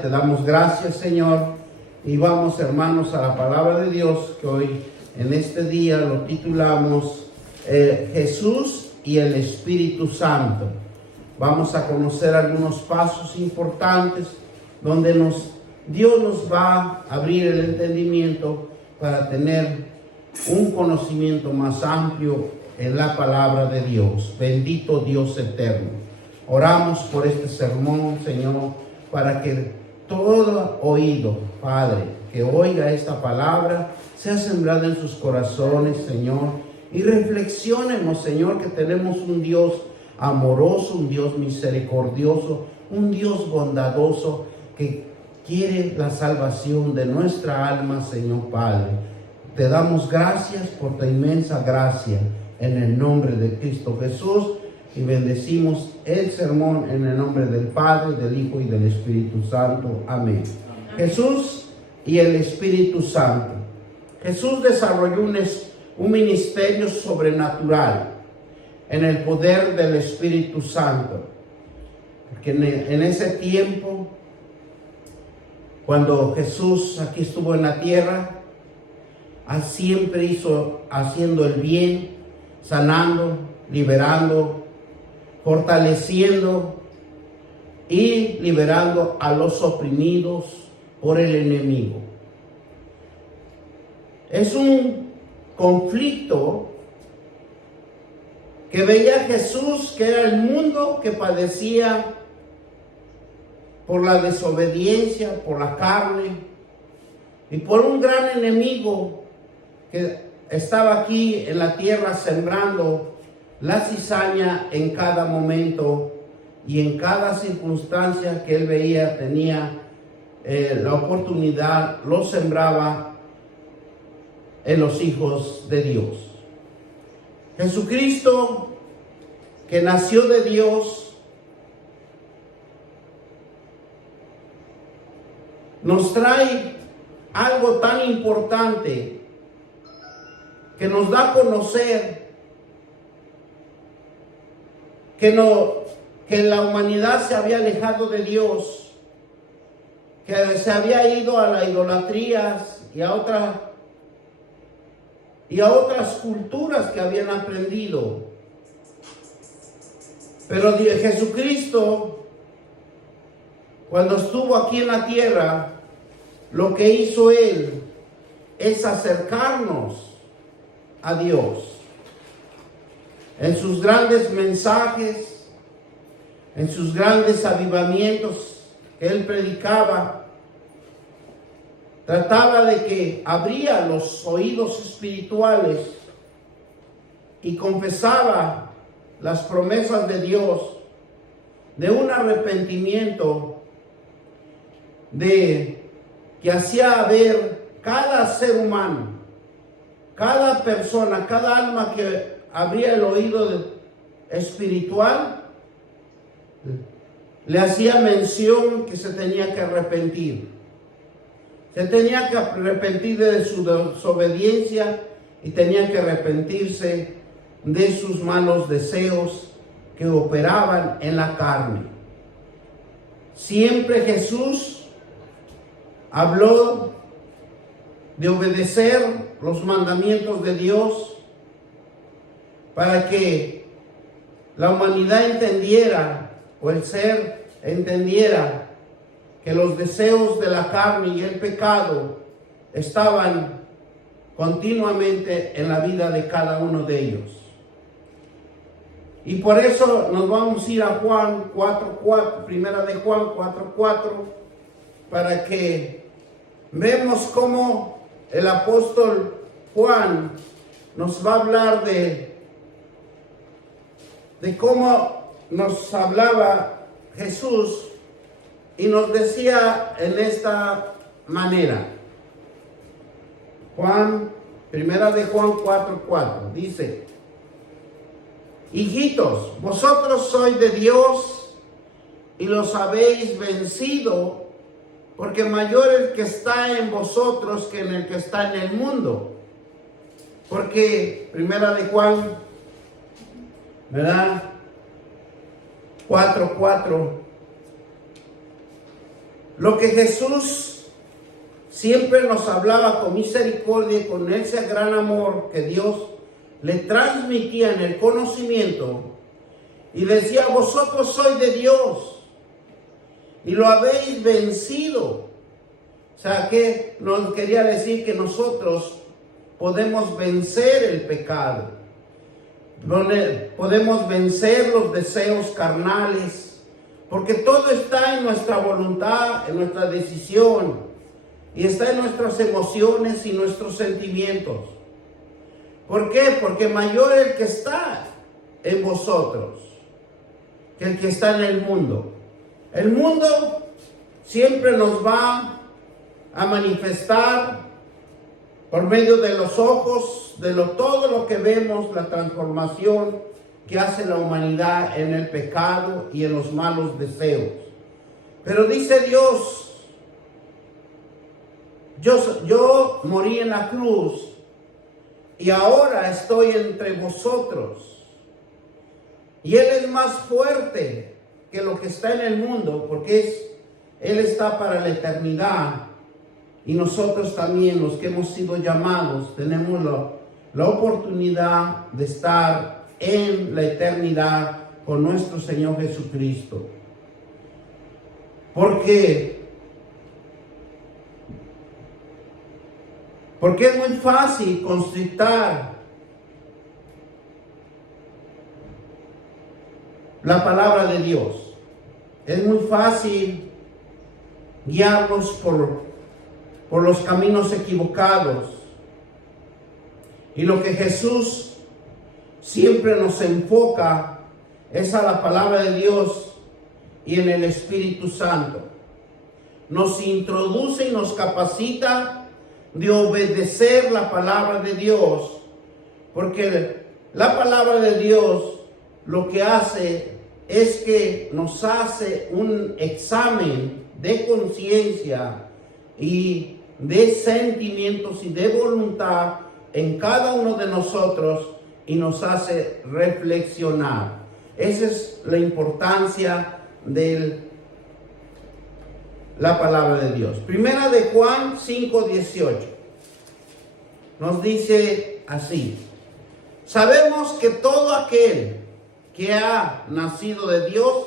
te damos gracias, Señor, y vamos, hermanos, a la palabra de Dios, que hoy en este día lo titulamos Jesús y el Espíritu Santo. Vamos a conocer algunos pasos importantes donde Dios nos va a abrir el entendimiento para tener un conocimiento más amplio en la palabra de Dios. Bendito Dios eterno. Oramos por este sermón, Señor, para que todo oído, Padre, que oiga esta palabra, sea sembrada en sus corazones, Señor, y reflexionemos, Señor, que tenemos un Dios amoroso, un Dios misericordioso, un Dios bondadoso que quiere la salvación de nuestra alma, Señor Padre. Te damos gracias por tu inmensa gracia en el nombre de Cristo Jesús y bendecimos el sermón en el nombre del Padre, del Hijo y del Espíritu Santo. Amén. Jesús y el Espíritu Santo. Jesús desarrolló un ministerio sobrenatural en el poder del Espíritu Santo. Porque en ese tiempo, cuando Jesús aquí estuvo en la tierra, siempre hizo haciendo el bien, sanando, liberando, fortaleciendo y liberando a los oprimidos por el enemigo. Es un conflicto que veía Jesús, que era el mundo que padecía por la desobediencia, por la carne y por un gran enemigo que estaba aquí en la tierra sembrando la cizaña en cada momento y en cada circunstancia que él veía, tenía la oportunidad, lo sembraba en los hijos de Dios. Jesucristo, que nació de Dios, nos trae algo tan importante que nos da a conocer que la humanidad se había alejado de Dios, que se había ido a las idolatrías y a otras culturas que habían aprendido. Pero Jesucristo, cuando estuvo aquí en la tierra, lo que hizo Él es acercarnos a Dios. En sus grandes mensajes, en sus grandes avivamientos que Él predicaba, trataba de que abría los oídos espirituales y confesaba las promesas de Dios de un arrepentimiento que hacía ver cada ser humano, cada persona, cada alma que abría el oído espiritual, le hacía mención que se tenía que arrepentir. Se tenía que arrepentir de su desobediencia y tenía que arrepentirse de sus malos deseos que operaban en la carne. Siempre Jesús habló de obedecer los mandamientos de Dios para que la humanidad entendiera, o el ser entendiera, que los deseos de la carne y el pecado estaban continuamente en la vida de cada uno de ellos. Y por eso nos vamos a ir a Juan 4:4, primera de Juan 4:4, para que vemos cómo el apóstol Juan nos va a hablar de cómo nos hablaba Jesús y nos decía en esta manera. Primera de Juan 4:4 dice: hijitos, vosotros sois de Dios y los habéis vencido, porque mayor el que está en vosotros que en el que está en el mundo. Porque primera de Juan, ¿verdad? 4:4 Lo que Jesús siempre nos hablaba con misericordia y con ese gran amor que Dios le transmitía en el conocimiento, y decía: vosotros sois de Dios y lo habéis vencido. O sea, que nos quería decir que nosotros podemos vencer el pecado, podemos vencer los deseos carnales, porque todo está en nuestra voluntad, en nuestra decisión, y está en nuestras emociones y nuestros sentimientos. ¿Por qué? Porque mayor el que está en vosotros que el que está en el mundo. El mundo siempre nos va a manifestar por medio de los ojos, de todo lo que vemos, la transformación que hace la humanidad en el pecado y en los malos deseos. Pero dice Dios: yo morí en la cruz y ahora estoy entre vosotros. Y Él es más fuerte que lo que está en el mundo, porque Él está para la eternidad. Y nosotros también, los que hemos sido llamados, tenemos la oportunidad de estar en la eternidad con nuestro Señor Jesucristo. ¿Por qué? Porque es muy fácil constrictar la palabra de Dios. Es muy fácil guiarnos por los caminos equivocados. Y lo que Jesús siempre nos enfoca es a la palabra de Dios y en el Espíritu Santo. Nos introduce y nos capacita de obedecer la palabra de Dios, porque la palabra de Dios lo que hace es que nos hace un examen de conciencia y de sentimientos y de voluntad en cada uno de nosotros, y nos hace reflexionar. Esa es la importancia de la palabra de Dios. Primera de Juan 5:18 nos dice así: sabemos que todo aquel que ha nacido de Dios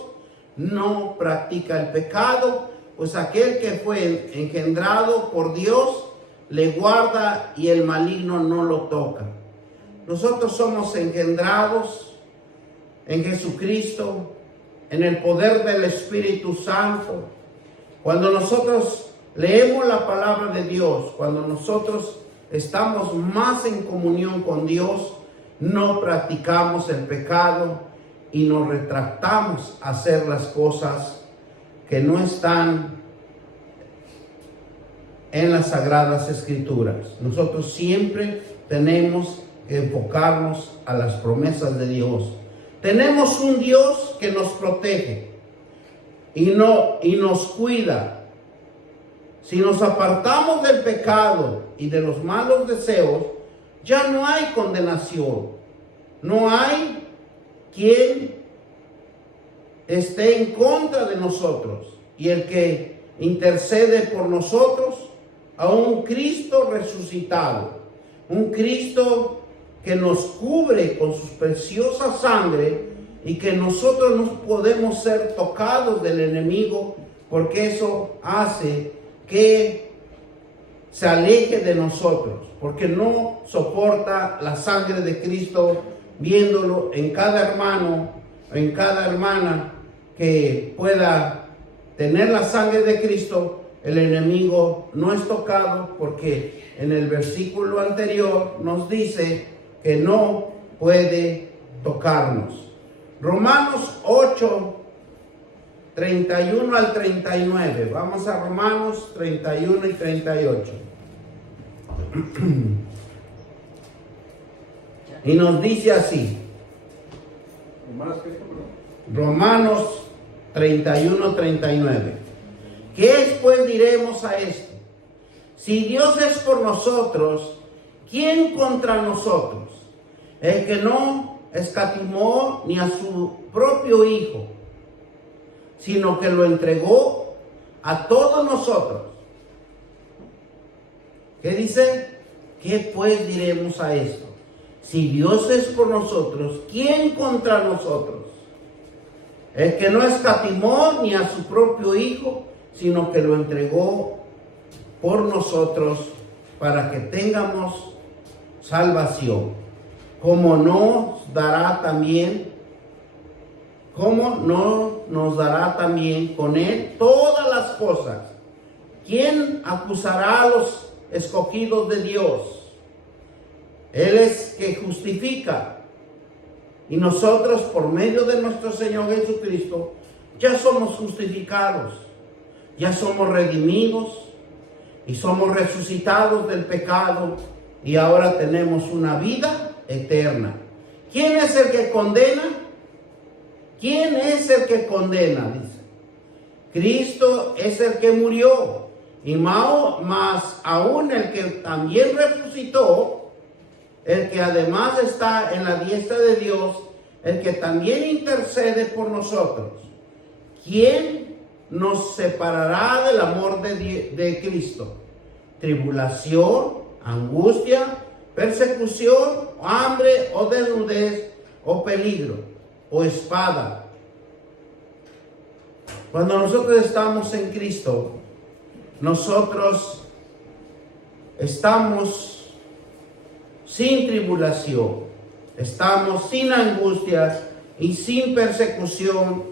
no practica el pecado, pues aquel que fue engendrado por Dios le guarda y el maligno no lo toca. Nosotros somos engendrados en Jesucristo, en el poder del Espíritu Santo. Cuando nosotros leemos la palabra de Dios, cuando nosotros estamos más en comunión con Dios, no practicamos el pecado y nos retractamos a hacer las cosas que no están en las Sagradas Escrituras. Nos siempre tenemos que enfocarnos a las promesas de Dios. Tenemos un Dios que nos protege y nos cuida. Si nos apartamos del pecado y de los malos deseos, ya no hay condenación. No hay quien esté en contra de nosotros. Y el que intercede por nosotros, a un Cristo resucitado, un Cristo que nos cubre con su preciosa sangre, y que nosotros no podemos ser tocados del enemigo, porque eso hace que se aleje de nosotros, porque no soporta la sangre de Cristo, viéndolo en cada hermano, en cada hermana que pueda tener la sangre de Cristo. El enemigo no es tocado, porque en el versículo anterior nos dice que no puede tocarnos. Romanos 8, 31 al 39. Vamos a Romanos 31 y 38. Y nos dice así. Romanos 31, 39. ¿Qué pues diremos a esto? Si Dios es por nosotros, ¿quién contra nosotros? El que no escatimó ni a su propio Hijo, sino que lo entregó a todos nosotros. ¿Qué dice? ¿Qué pues diremos a esto? Si Dios es por nosotros, ¿quién contra nosotros? El que no escatimó ni a su propio Hijo, sino que lo entregó por nosotros para que tengamos salvación. ¿Cómo no nos dará también con Él todas las cosas? ¿Quién acusará a los escogidos de Dios? Él es que justifica. Y nosotros, por medio de nuestro Señor Jesucristo, ya somos justificados, ya somos redimidos y somos resucitados del pecado y ahora tenemos una vida eterna. ¿Quién es el que condena? ¿Quién es el que condena? Dice. Cristo es el que murió y más aún el que también resucitó, el que además está en la diestra de Dios, el que también intercede por nosotros. ¿Quién nos separará del amor de Cristo? Tribulación, angustia, persecución, hambre o desnudez o peligro o espada. Cuando nosotros estamos en Cristo, nosotros estamos sin tribulación, estamos sin angustias y sin persecución,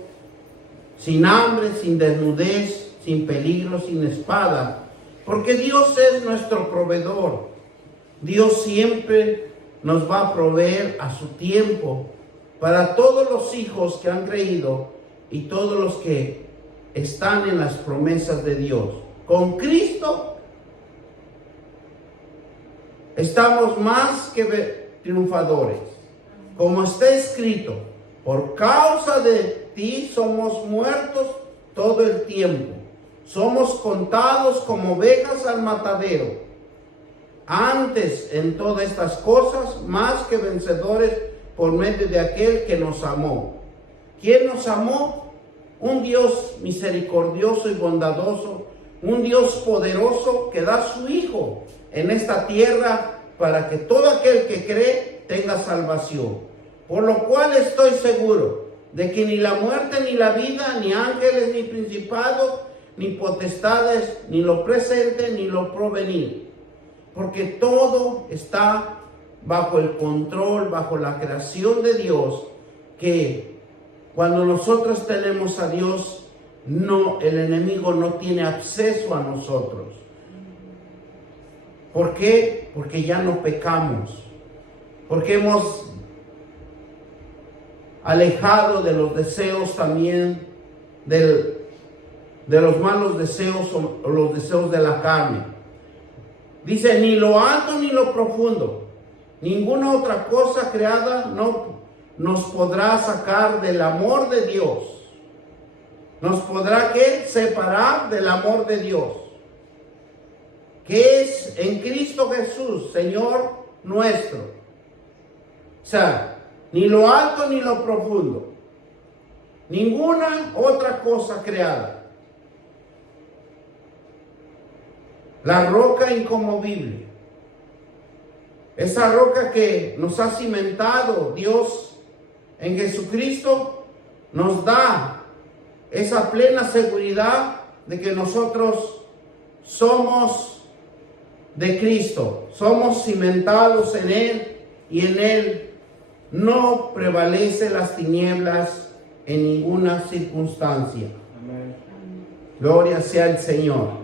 sin hambre, sin desnudez, sin peligro, sin espada, porque Dios es nuestro proveedor. Dios siempre nos va a proveer a su tiempo para todos los hijos que han creído y todos los que están en las promesas de Dios. Con Cristo estamos más que triunfadores. Como está escrito, por causa de ti somos muertos todo el tiempo. Somos contados como ovejas al matadero. Antes, en todas estas cosas, más que vencedores por medio de aquel que nos amó. ¿Quién nos amó? Un Dios misericordioso y bondadoso, un Dios poderoso que da a su Hijo en esta tierra para que todo aquel que cree tenga salvación. Por lo cual estoy seguro de que ni la muerte, ni la vida, ni ángeles, ni principados, ni potestades, ni lo presente, ni lo porvenir, porque todo está bajo el control, bajo la creación de Dios, que cuando nosotros tenemos a Dios, el enemigo no tiene acceso a nosotros. ¿Por qué? Porque ya no pecamos, porque hemos alejado de los deseos también, de los malos deseos o los deseos de la carne. Dice, ni lo alto ni lo profundo, ninguna otra cosa creada nos podrá sacar del amor de Dios. Nos podrá, ¿qué? Separar del amor de Dios, que es en Cristo Jesús, Señor nuestro. O sea, ni lo alto ni lo profundo, ninguna otra cosa creada. La roca inconmovible, esa roca que nos ha cimentado Dios en Jesucristo, nos da esa plena seguridad de que nosotros somos de Cristo, somos cimentados en Él y en Él no prevalece las tinieblas en ninguna circunstancia. Amén. Gloria sea el Señor.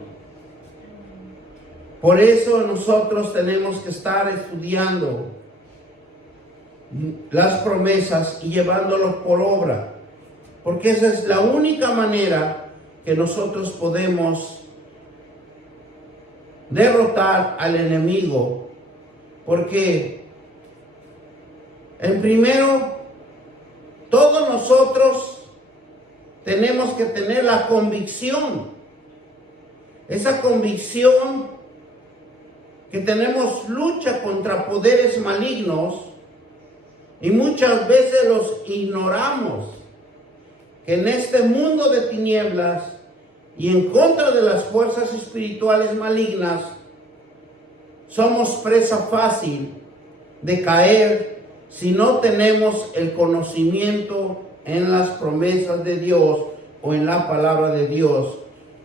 Por eso nosotros tenemos que estar estudiando las promesas y llevándolos por obra, porque esa es la única manera que nosotros podemos derrotar al enemigo. Porque en primero, todos nosotros tenemos que tener la convicción, esa convicción que tenemos lucha contra poderes malignos y muchas veces los ignoramos, que en este mundo de tinieblas y en contra de las fuerzas espirituales malignas, somos presa fácil de caer si no tenemos el conocimiento en las promesas de Dios o en la palabra de Dios,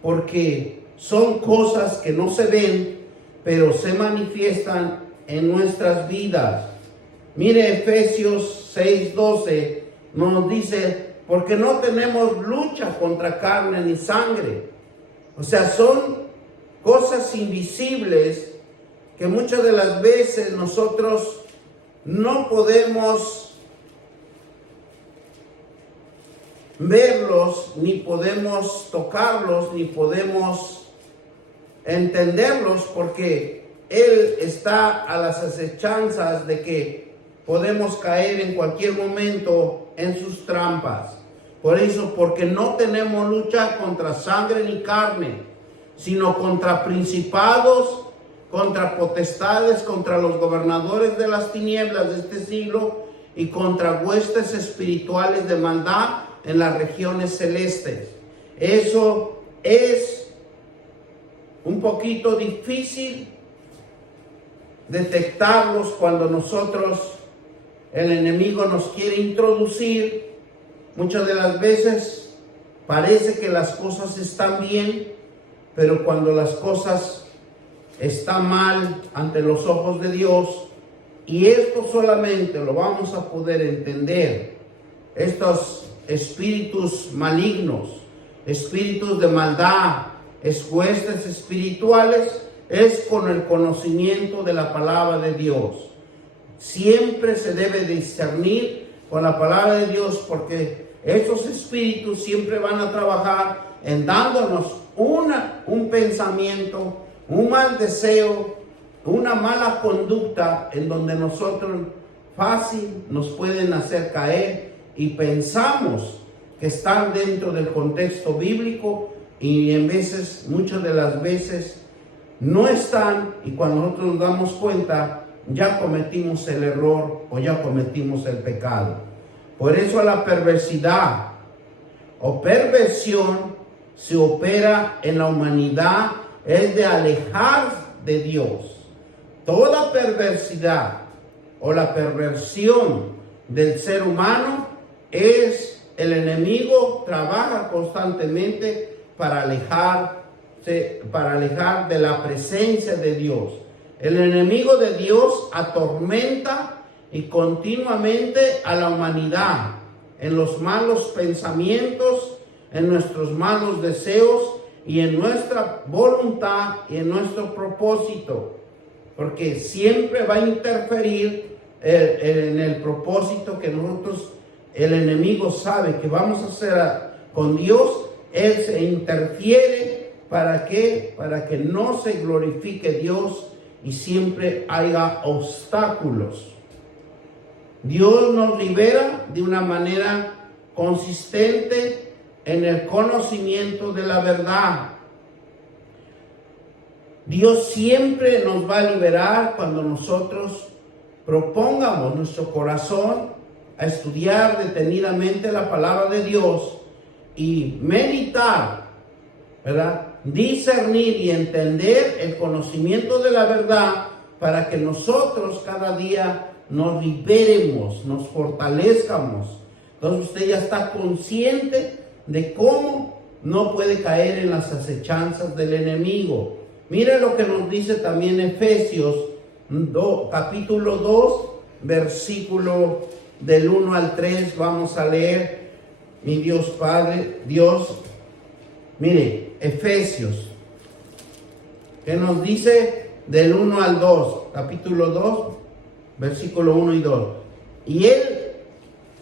porque son cosas que no se ven, pero se manifiestan en nuestras vidas. Mire, Efesios 6:12 nos dice, porque no tenemos lucha contra carne ni sangre. O sea, son cosas invisibles que muchas de las veces nosotros no podemos verlos, ni podemos tocarlos, ni podemos entenderlos, porque Él está a las acechanzas de que podemos caer en cualquier momento en sus trampas. Por eso, porque no tenemos lucha contra sangre ni carne, sino contra principados, contra potestades, contra los gobernadores de las tinieblas de este siglo y contra huestes espirituales de maldad en las regiones celestes. Eso es un poquito difícil detectarlos cuando el enemigo nos quiere introducir. Muchas de las veces parece que las cosas están bien, pero cuando las cosas están mal ante los ojos de Dios, y esto solamente lo vamos a poder entender, estos espíritus malignos, espíritus de maldad, huestes espirituales, es con el conocimiento de la palabra de Dios. Siempre se debe discernir con la palabra de Dios, porque estos espíritus siempre van a trabajar en dándonos un pensamiento, un mal deseo, una mala conducta en donde nosotros fácil nos pueden hacer caer y pensamos que están dentro del contexto bíblico y muchas de las veces no están, y cuando nosotros nos damos cuenta ya cometimos el error o ya cometimos el pecado. Por eso la perversidad o perversión se opera en la humanidad, es de alejar de Dios. Toda perversidad o la perversión del ser humano es el enemigo, trabaja constantemente para alejar de la presencia de Dios. El enemigo de Dios atormenta y continuamente a la humanidad en los malos pensamientos, en nuestros malos deseos y en nuestra voluntad y en nuestro propósito, porque siempre va a interferir en el propósito que nosotros, el enemigo sabe que vamos a hacer con Dios. Él se interfiere ¿para qué? Para que no se glorifique Dios y siempre haya obstáculos. Dios nos libera de una manera consistente en el conocimiento de la verdad. Dios siempre nos va a liberar cuando nosotros propongamos nuestro corazón a estudiar detenidamente la palabra de Dios y meditar, ¿verdad? Discernir y entender el conocimiento de la verdad para que nosotros cada día nos liberemos, nos fortalezcamos. Entonces usted ya está consciente de cómo no puede caer en las acechanzas del enemigo. Mire lo que nos dice también Efesios capítulo 2, versículo del 1 al 3. Vamos a leer, mi Dios Padre, mire, Efesios, que nos dice del 1 al 2, capítulo 2, versículo 1 y 2. Y Él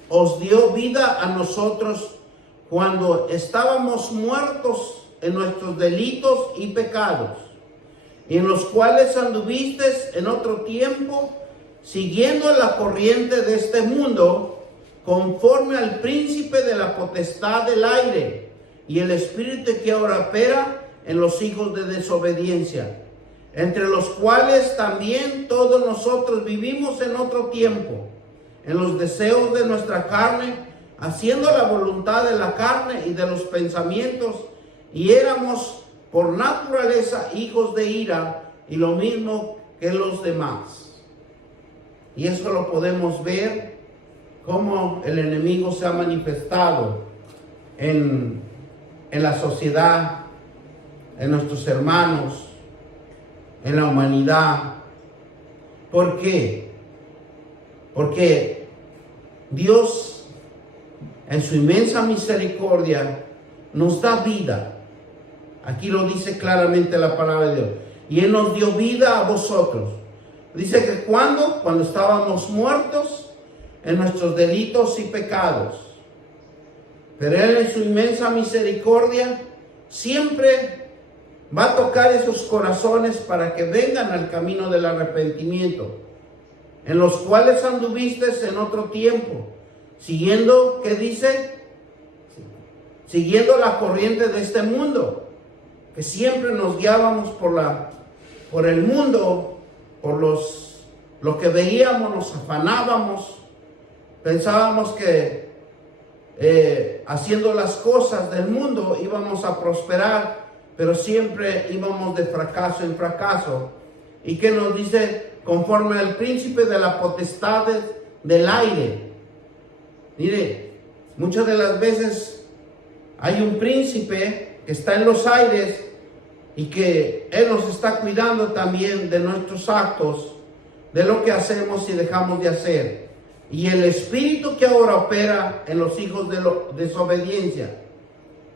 os dio vida a nosotros cuando estábamos muertos en nuestros delitos y pecados, y en los cuales anduvisteis en otro tiempo, siguiendo la corriente de este mundo, conforme al príncipe de la potestad del aire, y el espíritu que ahora opera en los hijos de desobediencia, entre los cuales también todos nosotros vivimos en otro tiempo, en los deseos de nuestra carne, haciendo la voluntad de la carne y de los pensamientos, y éramos por naturaleza hijos de ira, y lo mismo que los demás. Y eso lo podemos ver cómo el enemigo se ha manifestado en la sociedad, en nuestros hermanos, en la humanidad. ¿Por qué? Porque Dios, en su inmensa misericordia, nos da vida. Aquí lo dice claramente la palabra de Dios. Y Él nos dio vida a vosotros. Dice que cuando estábamos muertos en nuestros delitos y pecados. Pero Él, en su inmensa misericordia, siempre va a tocar esos corazones para que vengan al camino del arrepentimiento, en los cuales anduviste en otro tiempo, siguiendo, ¿qué dice? Siguiendo la corriente de este mundo, que siempre nos guiábamos por el mundo, por lo que veíamos, nos afanábamos, pensábamos que haciendo las cosas del mundo íbamos a prosperar, pero siempre íbamos de fracaso en fracaso. ¿Y qué nos dice? Conforme al príncipe de la potestad del aire. Mire, muchas de las veces hay un príncipe que está en los aires y que Él nos está cuidando también de nuestros actos, de lo que hacemos y dejamos de hacer. Y el espíritu que ahora opera en los hijos de desobediencia,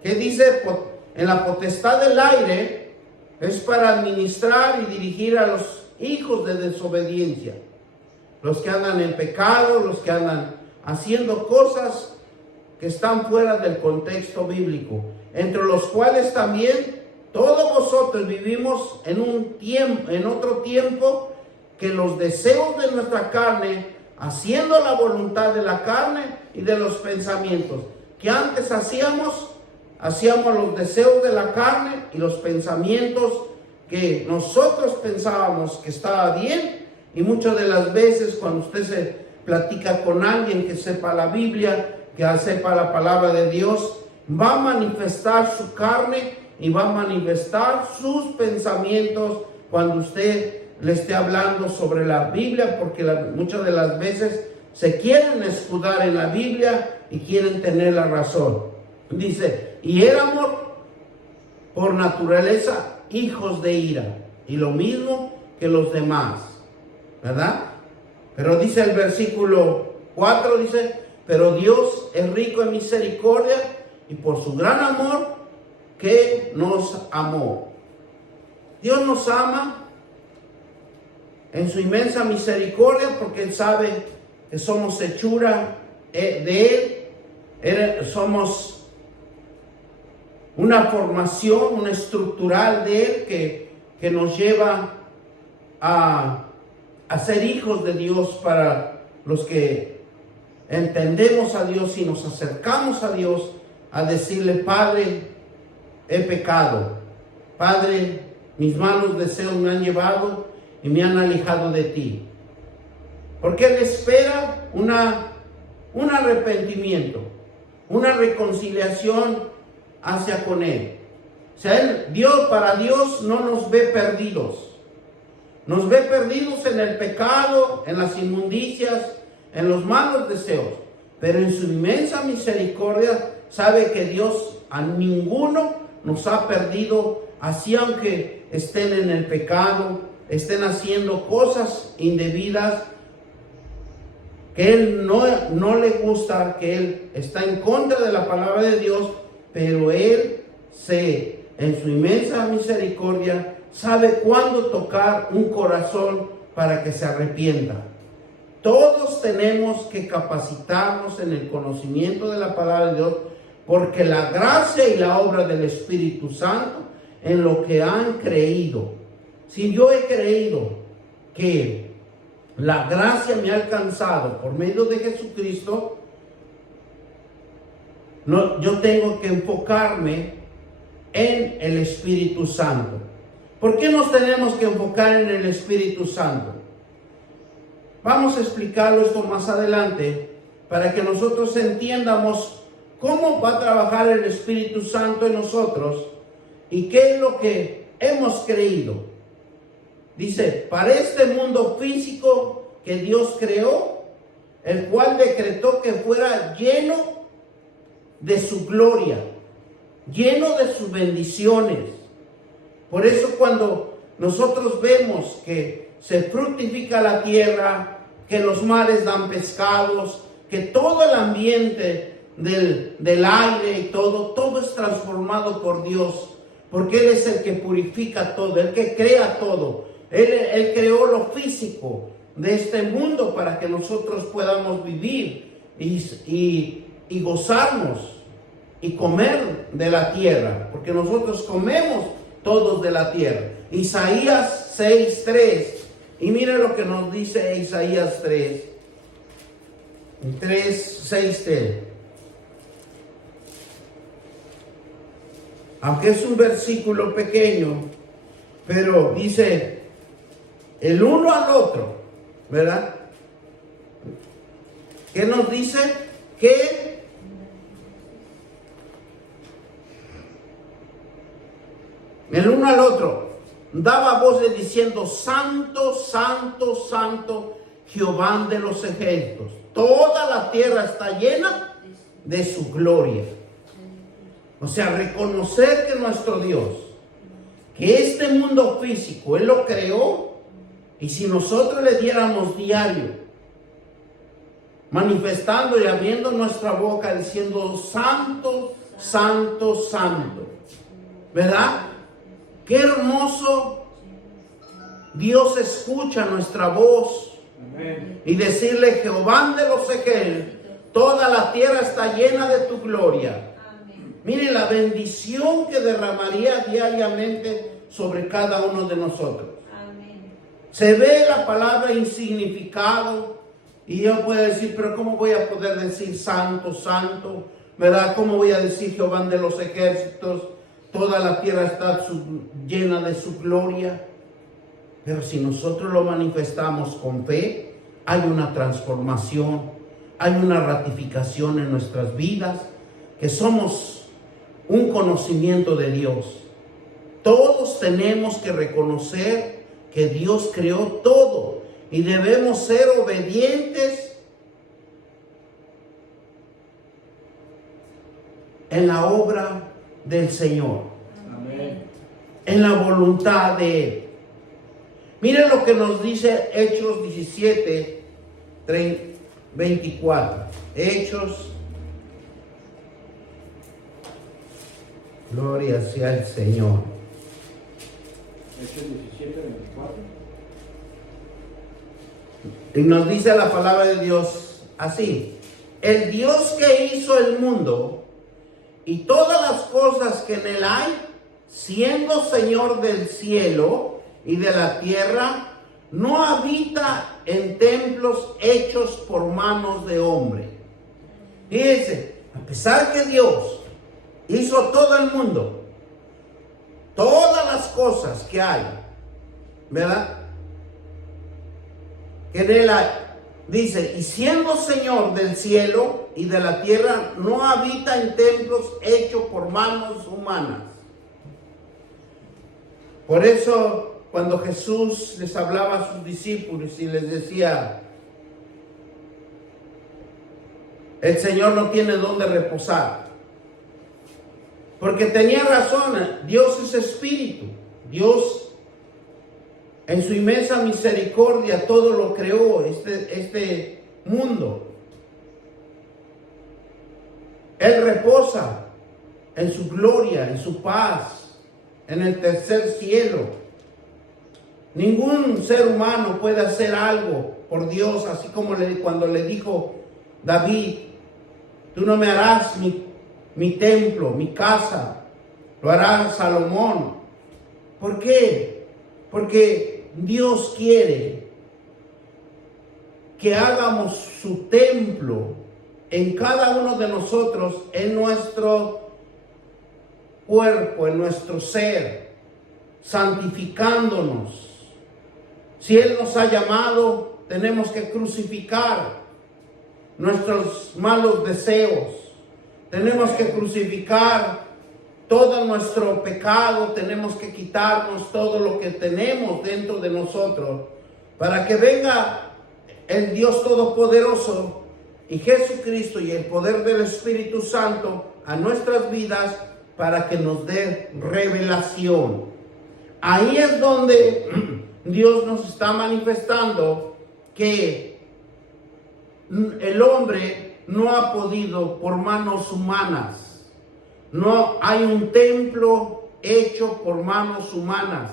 ¿qué dice? En la potestad del aire es para administrar y dirigir a los hijos de desobediencia, los que andan en pecado, los que andan haciendo cosas que están fuera del contexto bíblico, entre los cuales también todos vosotros vivimos en otro tiempo, que los deseos de nuestra carne, haciendo la voluntad de la carne y de los pensamientos que antes hacíamos los deseos de la carne y los pensamientos que nosotros pensábamos que estaba bien. Y muchas de las veces cuando usted se platica con alguien que sepa la Biblia, que sepa la palabra de Dios, va a manifestar su carne y va a manifestar sus pensamientos cuando usted le esté hablando sobre la Biblia, porque muchas de las veces se quieren escudar en la Biblia y quieren tener la razón. Dice, y éramos por naturaleza hijos de ira, y lo mismo que los demás, ¿verdad? Pero dice el versículo 4, dice, pero Dios es rico en misericordia y por su gran amor que nos amó. Dios nos ama en su inmensa misericordia porque Él sabe que somos hechura de Él, somos una formación, una estructural de Él que nos lleva a ser hijos de Dios para los que entendemos a Dios y nos acercamos a Dios a decirle, Padre, he pecado. Padre, mis malos deseos me han llevado y me han alejado de ti. Porque Él espera un arrepentimiento, una reconciliación hacia con Él. O sea, para Dios no nos ve perdidos. Nos ve perdidos en el pecado, en las inmundicias, en los malos deseos. Pero en su inmensa misericordia sabe que Dios a ninguno nos ha perdido, así aunque estén en el pecado, estén haciendo cosas indebidas, que Él no le gusta, que Él está en contra de la palabra de Dios, pero Él en su inmensa misericordia sabe cuándo tocar un corazón para que se arrepienta. Todos tenemos que capacitarnos en el conocimiento de la palabra de Dios, porque la gracia y la obra del Espíritu Santo en lo que han creído. Si yo he creído que la gracia me ha alcanzado por medio de Jesucristo, yo tengo que enfocarme en el Espíritu Santo. ¿Por qué nos tenemos que enfocar en el Espíritu Santo? Vamos a explicarlo esto más adelante para que nosotros entiendamos cómo va a trabajar el Espíritu Santo en nosotros ¿Y qué es lo que hemos creído? Dice, para este mundo físico que Dios creó, el cual decretó que fuera lleno de su gloria, lleno de sus bendiciones. Por eso cuando nosotros vemos que se fructifica la tierra, que los mares dan pescados, que todo el ambiente del aire y todo es transformado por Dios, porque Él es el que purifica todo, el que crea todo. Él creó lo físico de este mundo para que nosotros podamos vivir y gozarnos y comer de la tierra, porque nosotros comemos todos de la tierra. Isaías 6:3, y mire lo que nos dice Isaías 6:3. Aunque es un versículo pequeño, pero dice el uno al otro, ¿verdad? ¿Qué nos dice? Que el uno al otro daba voces diciendo: Santo, Santo, Santo, Jehová de los ejércitos. Toda la tierra está llena de su gloria. O sea, reconocer que nuestro Dios, que este mundo físico, Él lo creó, y si nosotros le diéramos diario, manifestando y abriendo nuestra boca, diciendo: Santo, Santo, Santo, ¿verdad? Qué hermoso. Dios escucha nuestra voz. Amén. Y decirle: Jehová de los ejércitos, toda la tierra está llena de tu gloria. Amén. Mire la bendición que derramaría diariamente sobre cada uno de nosotros. Amén. Se ve la palabra insignificado, y yo puedo decir: pero ¿cómo voy a poder decir santo, santo? ¿Verdad? ¿Cómo voy a decir Jehová de los ejércitos? Toda la tierra está llena de su gloria. Pero si nosotros lo manifestamos con fe, hay una transformación, hay una ratificación en nuestras vidas, que somos un conocimiento de Dios. Todos tenemos que reconocer que Dios creó todo y debemos ser obedientes en la obra del Señor. Amén. En la voluntad de Él. Miren lo que nos dice Hechos 17:24. Hechos. Gloria sea el Señor. Hechos 17:24. Y nos dice la palabra de Dios así: el Dios que hizo el mundo y todas las cosas que en él hay, siendo Señor del cielo y de la tierra, no habita en templos hechos por manos de hombre. Fíjense, a pesar que Dios hizo todo el mundo, todas las cosas que hay, ¿verdad? Que en él hay, dice: y siendo Señor del cielo y de la tierra, no habita en templos hechos por manos humanas. Por eso, cuando Jesús les hablaba a sus discípulos y les decía: el Señor no tiene dónde reposar, porque tenía razón. Dios es espíritu. Dios, en su inmensa misericordia, todo lo creó, este mundo. Él reposa en su gloria, en su paz, en el tercer cielo. Ningún ser humano puede hacer algo por Dios, así como cuando le dijo David: tú no me harás mi templo, mi casa, lo hará Salomón. ¿Por qué? Porque Dios quiere que hagamos su templo en cada uno de nosotros, en nuestro cuerpo, en nuestro ser, santificándonos. Si Él nos ha llamado, tenemos que crucificar nuestros malos deseos. Tenemos que crucificar todo nuestro pecado, tenemos que quitarnos todo lo que tenemos dentro de nosotros para que venga el Dios Todopoderoso y Jesucristo y el poder del Espíritu Santo a nuestras vidas para que nos dé revelación. Ahí es donde Dios nos está manifestando que el hombre no ha podido por manos humanas. No hay un templo hecho por manos humanas.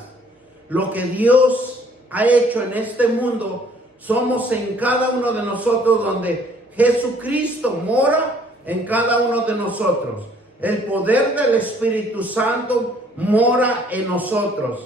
Lo que Dios ha hecho en este mundo, somos en cada uno de nosotros, donde Jesucristo mora en cada uno de nosotros. El poder del Espíritu Santo mora en nosotros.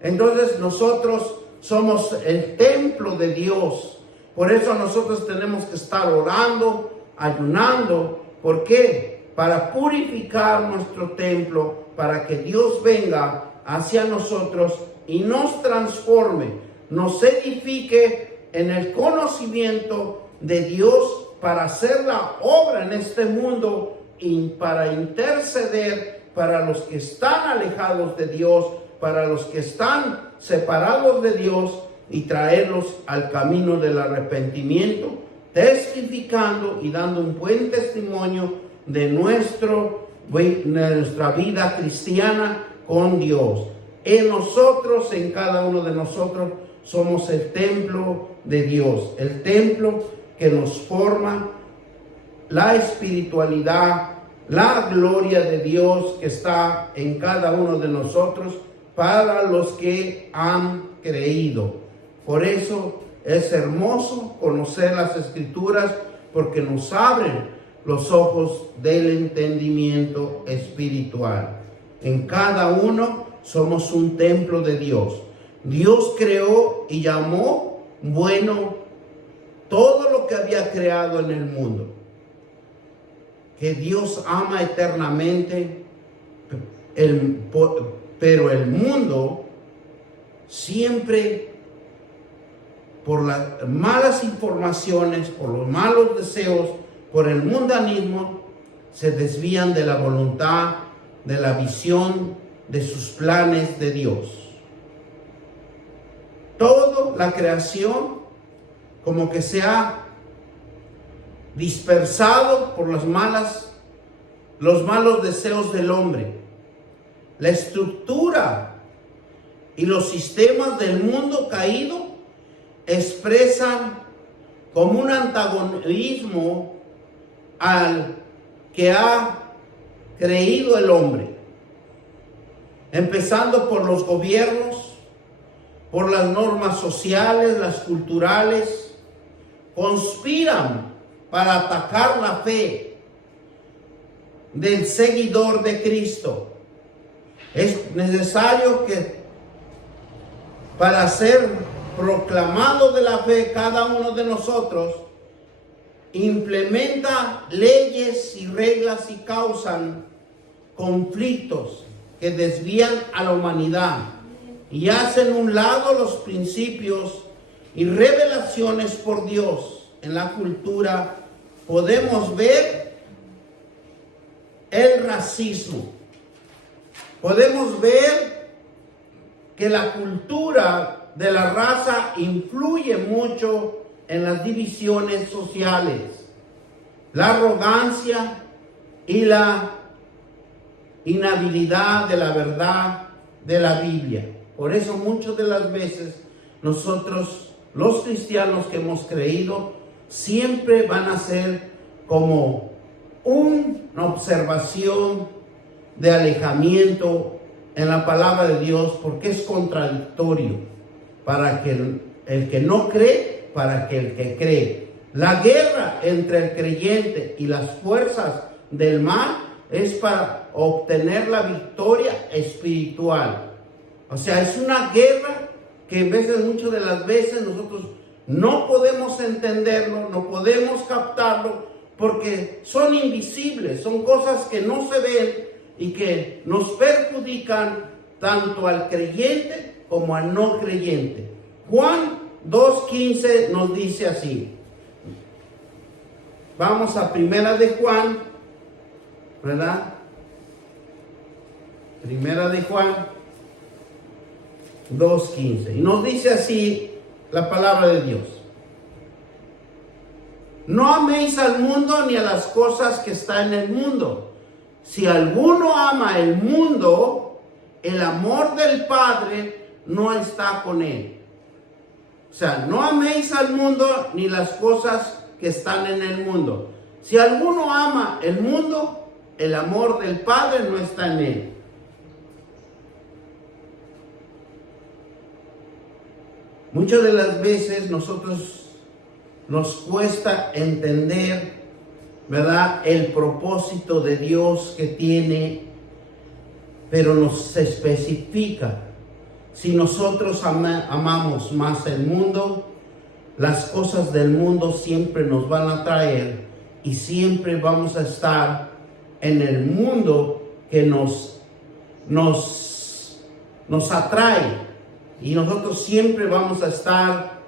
Entonces nosotros somos el templo de Dios. Por eso nosotros tenemos que estar orando, ayunando. ¿Por qué? Para purificar nuestro templo, para que Dios venga hacia nosotros y nos transforme, nos edifique en el conocimiento de Dios para hacer la obra en este mundo y para interceder para los que están alejados de Dios, para los que están separados de Dios, y traerlos al camino del arrepentimiento, testificando y dando un buen testimonio de nuestra vida cristiana con Dios. En nosotros, en cada uno de nosotros, somos el templo de Dios, el templo que nos forma la espiritualidad, la gloria de Dios que está en cada uno de nosotros para los que han creído. Por eso es hermoso conocer las Escrituras, porque nos abren los ojos del entendimiento espiritual. En cada uno somos un templo de Dios. Dios creó y llamó bueno todo lo que había creado en el mundo. Que Dios ama eternamente, pero el mundo siempre, por las malas informaciones, por los malos deseos, por el mundanismo, se desvían de la voluntad, de la visión, de sus planes de Dios. Toda la creación como que se ha dispersado por los malos deseos del hombre. La estructura y los sistemas del mundo caído expresan como un antagonismo al que ha creído el hombre, empezando por los gobiernos, por las normas sociales, las culturales, conspiran para atacar la fe del seguidor de Cristo. Es necesario que para ser proclamado de la fe, cada uno de nosotros implementa leyes y reglas y causan conflictos que desvían a la humanidad y hacen un lado los principios y revelaciones por Dios. En la cultura podemos ver el racismo. Podemos ver que la cultura de la raza influye mucho en las divisiones sociales, la arrogancia y la inhabilidad de la verdad de la Biblia. Por eso muchas de las veces nosotros, los cristianos que hemos creído, siempre van a ser como una observación de alejamiento en la palabra de Dios, porque es contradictorio para que el que no cree, para que el que cree. La guerra entre el creyente y las fuerzas del mal es para obtener la victoria espiritual. O sea, es una guerra que muchas de las veces nosotros no podemos entenderlo, no podemos captarlo, porque son invisibles, son cosas que no se ven y que nos perjudican tanto al creyente como al no creyente. Juan 2:15 nos dice así. Vamos a Primera de Juan, ¿verdad? Primera de Juan 2:15. Y nos dice así la palabra de Dios. No améis al mundo ni a las cosas que están en el mundo. Si alguno ama el mundo, el amor del Padre no está con él. O sea, no améis al mundo ni las cosas que están en el mundo. Si alguno ama el mundo, el amor del Padre no está en él. Muchas de las veces nosotros nos cuesta entender, ¿verdad?, el propósito de Dios que tiene, pero nos especifica. Si nosotros amamos más el mundo, las cosas del mundo siempre nos van a atraer y siempre vamos a estar en el mundo que nos atrae. Y nosotros siempre vamos a estar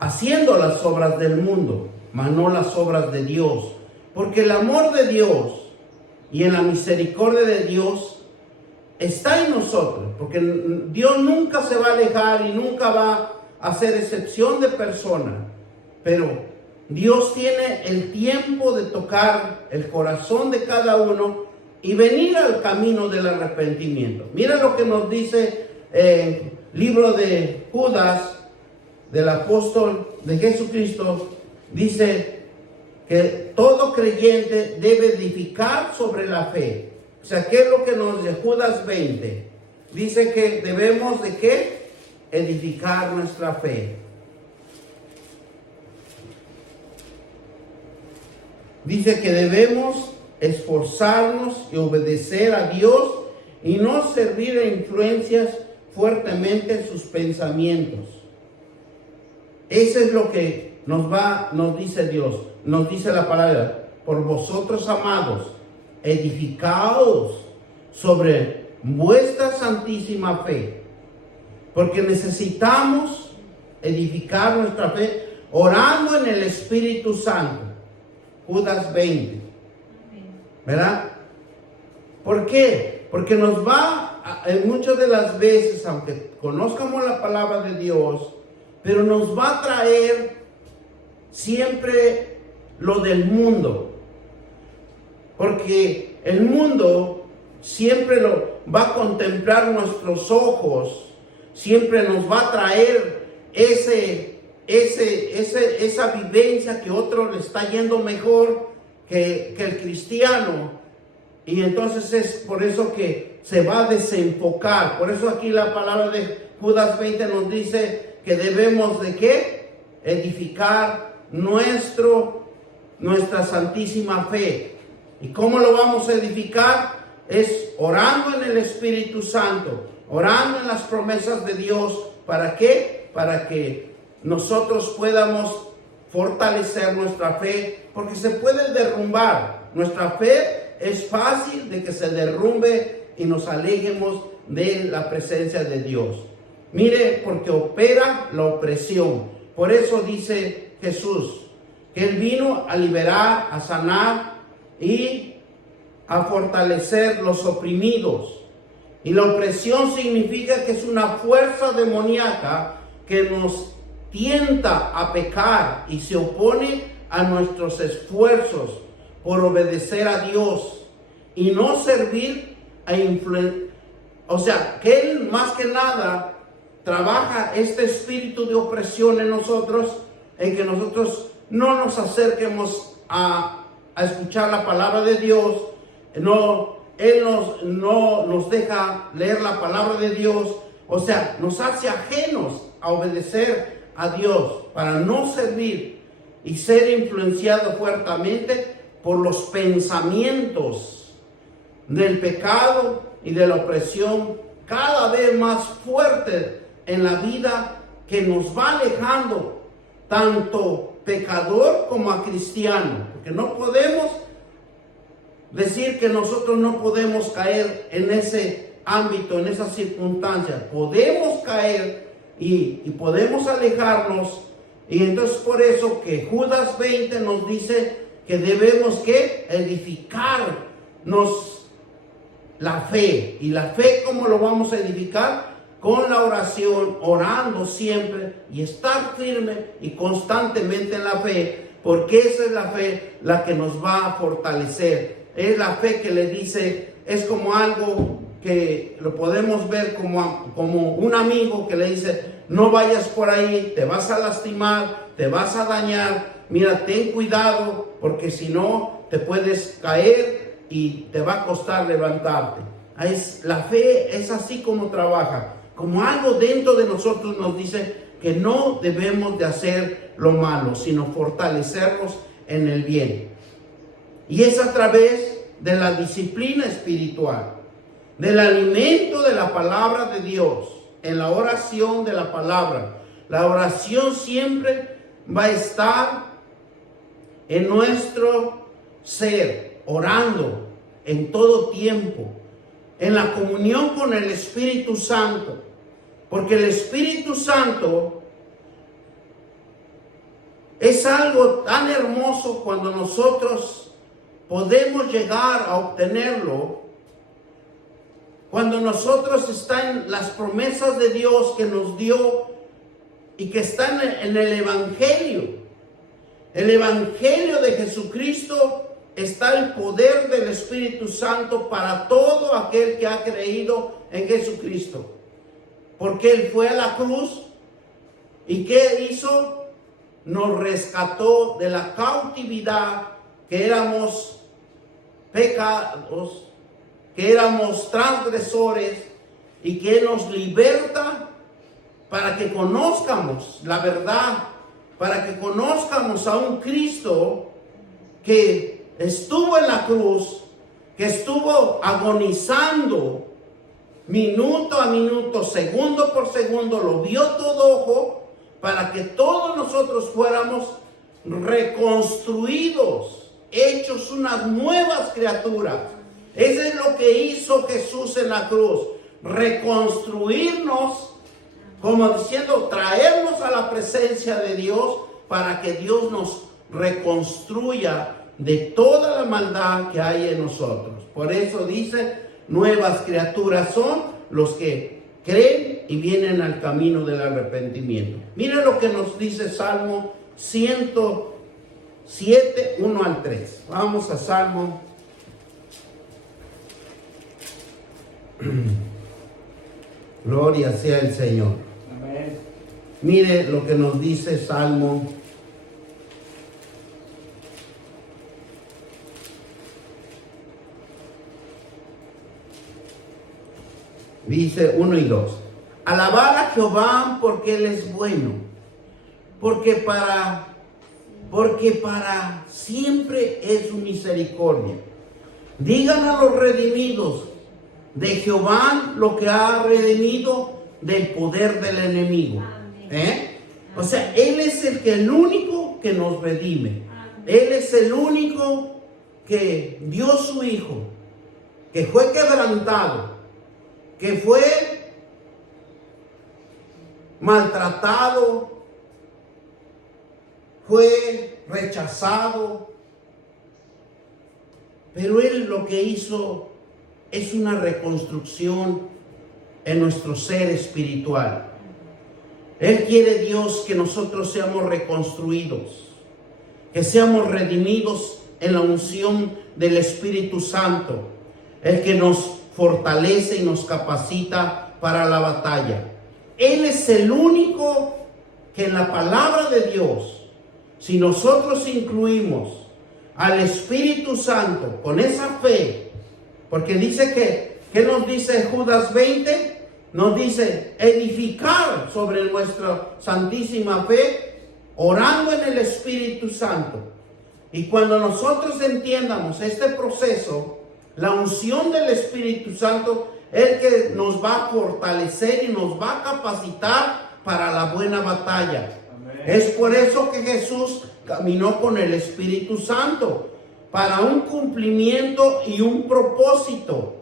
haciendo las obras del mundo, mas no las obras de Dios. Porque el amor de Dios y en la misericordia de Dios está en nosotros. Porque Dios nunca se va a alejar y nunca va a hacer excepción de persona. Pero Dios tiene el tiempo de tocar el corazón de cada uno y venir al camino del arrepentimiento. Mira lo que nos dice libro de Judas, del apóstol de Jesucristo. Dice que todo creyente debe edificar sobre la fe. O sea, ¿qué es lo que nos dice Judas 20? Dice que debemos de ¿qué? Edificar nuestra fe. Dice que debemos esforzarnos y obedecer a Dios y no servir a influencias fuertemente sus pensamientos. Eso es lo que nos dice Dios, nos dice la palabra. Por vosotros, amados, edificaos sobre vuestra santísima fe, porque necesitamos edificar nuestra fe orando en el Espíritu Santo. Judas 20, ¿verdad? ¿Por qué? Porque nos va muchas de las veces, aunque conozcamos la palabra de Dios, pero nos va a traer siempre lo del mundo. Porque el mundo siempre lo va a contemplar nuestros ojos, siempre nos va a traer esa vivencia que otro le está yendo mejor que el cristiano. Y entonces es por eso que se va a desenfocar. Por eso aquí la palabra de Judas 20 nos dice que debemos de ¿qué? Edificar nuestra santísima fe. ¿Y cómo lo vamos a edificar? Es orando en el Espíritu Santo, orando en las promesas de Dios. ¿Para qué? Para que nosotros podamos fortalecer nuestra fe, porque se puede derrumbar. Nuestra fe es fácil de que se derrumbe y nos alejemos de la presencia de Dios. Mire, porque opera la opresión. Por eso dice Jesús que Él vino a liberar, a sanar y a fortalecer los oprimidos. Y la opresión significa que es una fuerza demoníaca que nos tienta a pecar y se opone a nuestros esfuerzos por obedecer a Dios y no servir a o sea, que Él más que nada trabaja este espíritu de opresión en nosotros, en que nosotros no nos acerquemos a escuchar la palabra de Dios. Él no nos deja leer la palabra de Dios, o sea, nos hace ajenos a obedecer a Dios para no servir y ser influenciado fuertemente por los pensamientos del pecado y de la opresión cada vez más fuerte en la vida, que nos va alejando tanto pecador como a cristiano, porque no podemos decir que nosotros no podemos caer en ese ámbito, en esas circunstancias. Podemos caer y podemos alejarnos, y entonces por eso que Judas 20 nos dice que debemos que edificarnos la fe. ¿Y la fe cómo lo vamos a edificar? Con la oración, orando siempre y estar firme y constantemente en la fe, porque esa es la fe la que nos va a fortalecer. Es la fe que le dice, es como algo que lo podemos ver como un amigo que le dice, no vayas por ahí, te vas a lastimar, te vas a dañar, mira, ten cuidado, porque si no te puedes caer y te va a costar levantarte. La fe es así como trabaja, como algo dentro de nosotros nos dice que no debemos de hacer lo malo, sino fortalecernos en el bien. Y es a través de la disciplina espiritual, del alimento de la palabra de Dios, en la oración de la palabra. La oración siempre va a estar en nuestro ser, orando en todo tiempo, en la comunión con el Espíritu Santo, porque el Espíritu Santo es algo tan hermoso cuando nosotros podemos llegar a obtenerlo, cuando nosotros están las promesas de Dios que nos dio y que están en el Evangelio. El Evangelio de Jesucristo está el poder del Espíritu Santo para todo aquel que ha creído en Jesucristo. Porque Él fue a la cruz y ¿qué hizo? Nos rescató de la cautividad, que éramos pecados, que éramos transgresores, y que nos liberta para que conozcamos la verdad, para que conozcamos a un Cristo que estuvo en la cruz, que estuvo agonizando minuto a minuto, segundo por segundo, lo vio todo ojo, para que todos nosotros fuéramos reconstruidos, hechos unas nuevas criaturas. Eso es lo que hizo Jesús en la cruz, reconstruirnos, como diciendo, traernos a la presencia de Dios para que Dios nos reconstruya de toda la maldad que hay en nosotros. Por eso dice, nuevas criaturas son los que creen y vienen al camino del arrepentimiento. Miren lo que nos dice Salmo 107, 1 al 3. Vamos a Salmo. Gloria sea el Señor. Amén. Mire lo que nos dice Salmo. Dice 1 y 2. Alabar a Jehová porque Él es bueno, porque para siempre es su misericordia. Digan a los redimidos de Jehová lo que ha redimido del poder del enemigo. O sea, Él es el único que nos redime. Él es el único que dio su Hijo, que fue quebrantado, que fue maltratado, fue rechazado, pero Él lo que hizo es una reconstrucción en nuestro ser espiritual. Él quiere, Dios, que nosotros seamos reconstruidos, que seamos redimidos en la unción del Espíritu Santo, el que nos fortalece y nos capacita para la batalla. Él es el único que en la palabra de Dios, si nosotros incluimos al Espíritu Santo con esa fe, porque dice ¿qué nos dice Judas 20? Nos dice edificar sobre nuestra santísima fe, orando en el Espíritu Santo. Y cuando nosotros entiendamos este proceso, la unción del Espíritu Santo es el que nos va a fortalecer y nos va a capacitar para la buena batalla. Amén. Es por eso que Jesús caminó con el Espíritu Santo, para un cumplimiento y un propósito,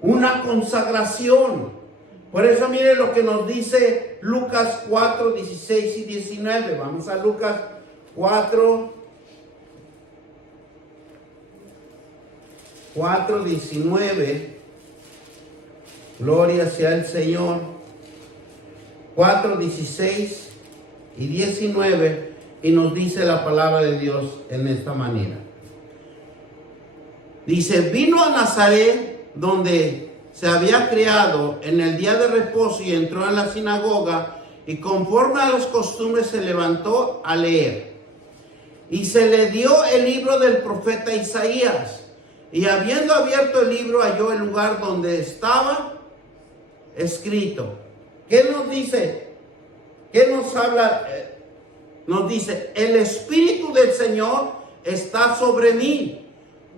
una consagración. Por eso mire lo que nos dice Lucas 4, 16 y 19. Vamos a Lucas 4, 19. Gloria sea el Señor. 4, 16 y 19. Y nos dice la palabra de Dios en esta manera. Dice, vino a Nazaret, donde se había criado, en el día de reposo, y entró en la sinagoga, y conforme a las costumbres se levantó a leer. Y se le dio el libro del profeta Isaías, y habiendo abierto el libro, halló el lugar donde estaba escrito. ¿Qué nos dice? ¿Qué nos habla? Nos dice, el Espíritu del Señor está sobre mí,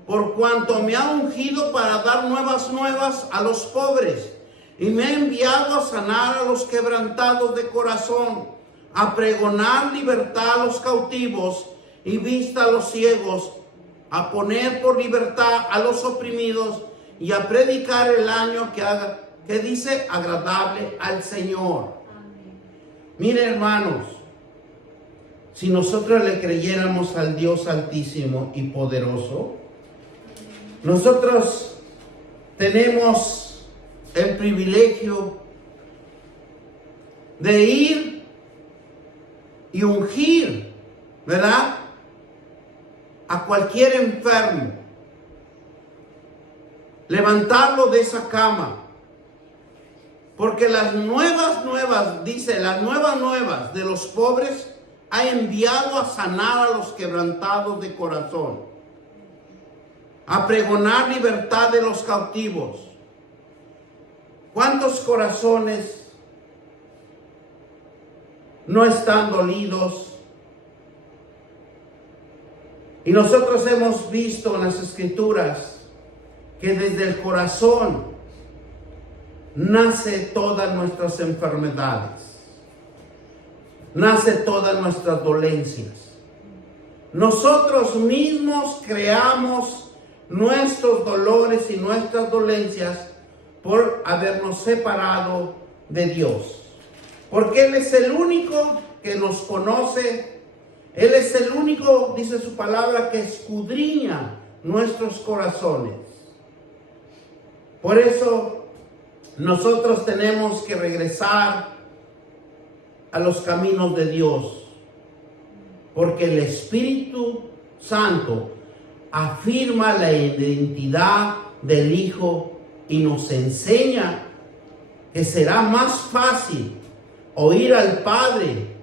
por cuanto me ha ungido para dar nuevas a los pobres, y me ha enviado a sanar a los quebrantados de corazón, a pregonar libertad a los cautivos y vista a los ciegos, a poner por libertad a los oprimidos, y a predicar el año que dice agradable al Señor. Amén. Miren, hermanos, si nosotros le creyéramos al Dios altísimo y poderoso, nosotros tenemos el privilegio de ir y ungir, ¿verdad?, a cualquier enfermo, levantarlo de esa cama, porque las nuevas, dice, las nuevas de los pobres ha enviado a sanar a los quebrantados de corazón, a pregonar libertad de los cautivos. ¿Cuántos corazones no están dolidos? Y nosotros hemos visto en las Escrituras que desde el corazón nace todas nuestras enfermedades, nace todas nuestras dolencias. Nosotros mismos creamos nuestros dolores y nuestras dolencias por habernos separado de Dios. Porque Él es el único que nos conoce. Él es el único, dice su palabra, que escudriña nuestros corazones. Por eso nosotros tenemos que regresar a los caminos de Dios. Porque el Espíritu Santo afirma la identidad del Hijo y nos enseña que será más fácil oír al Padre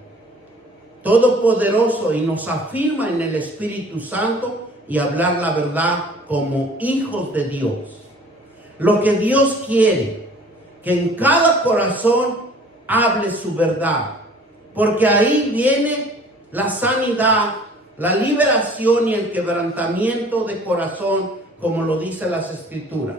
Todopoderoso, y nos afirma en el Espíritu Santo, y hablar la verdad como hijos de Dios. Lo que Dios quiere, que en cada corazón hable su verdad, porque ahí viene la sanidad, la liberación y el quebrantamiento de corazón, como lo dicen las Escrituras.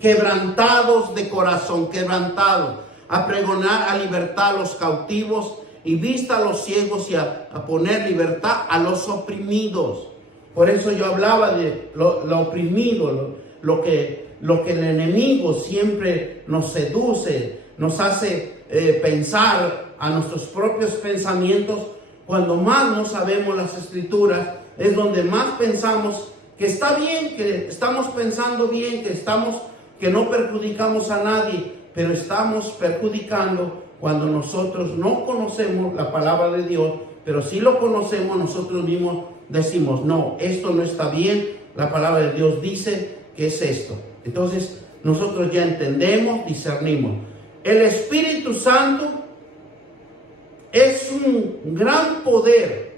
Quebrantados de corazón, quebrantados, a pregonar a libertad a los cautivos, y vista a los ciegos, y a poner libertad a los oprimidos. Por eso yo hablaba de lo oprimido, lo que el enemigo siempre nos seduce, nos hace pensar a nuestros propios pensamientos. Cuando más no sabemos las Escrituras, es donde más pensamos que está bien, que estamos pensando bien, que no perjudicamos a nadie, pero estamos perjudicando cuando nosotros no conocemos la palabra de Dios, pero si lo conocemos, nosotros mismos decimos, no, esto no está bien, la palabra de Dios dice que es esto. Entonces, nosotros ya entendemos, discernimos. El Espíritu Santo es un gran poder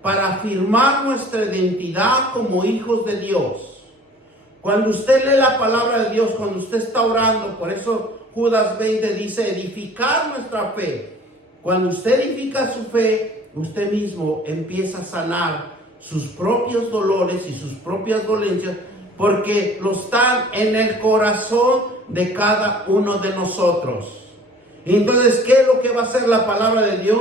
para afirmar nuestra identidad como hijos de Dios. Cuando usted lee la palabra de Dios, cuando usted está orando, por eso Judas 20 dice edificar nuestra fe. Cuando usted edifica su fe, usted mismo empieza a sanar sus propios dolores y sus propias dolencias, porque lo están en el corazón de cada uno de nosotros. Y entonces, ¿qué es lo que va a hacer la palabra de Dios?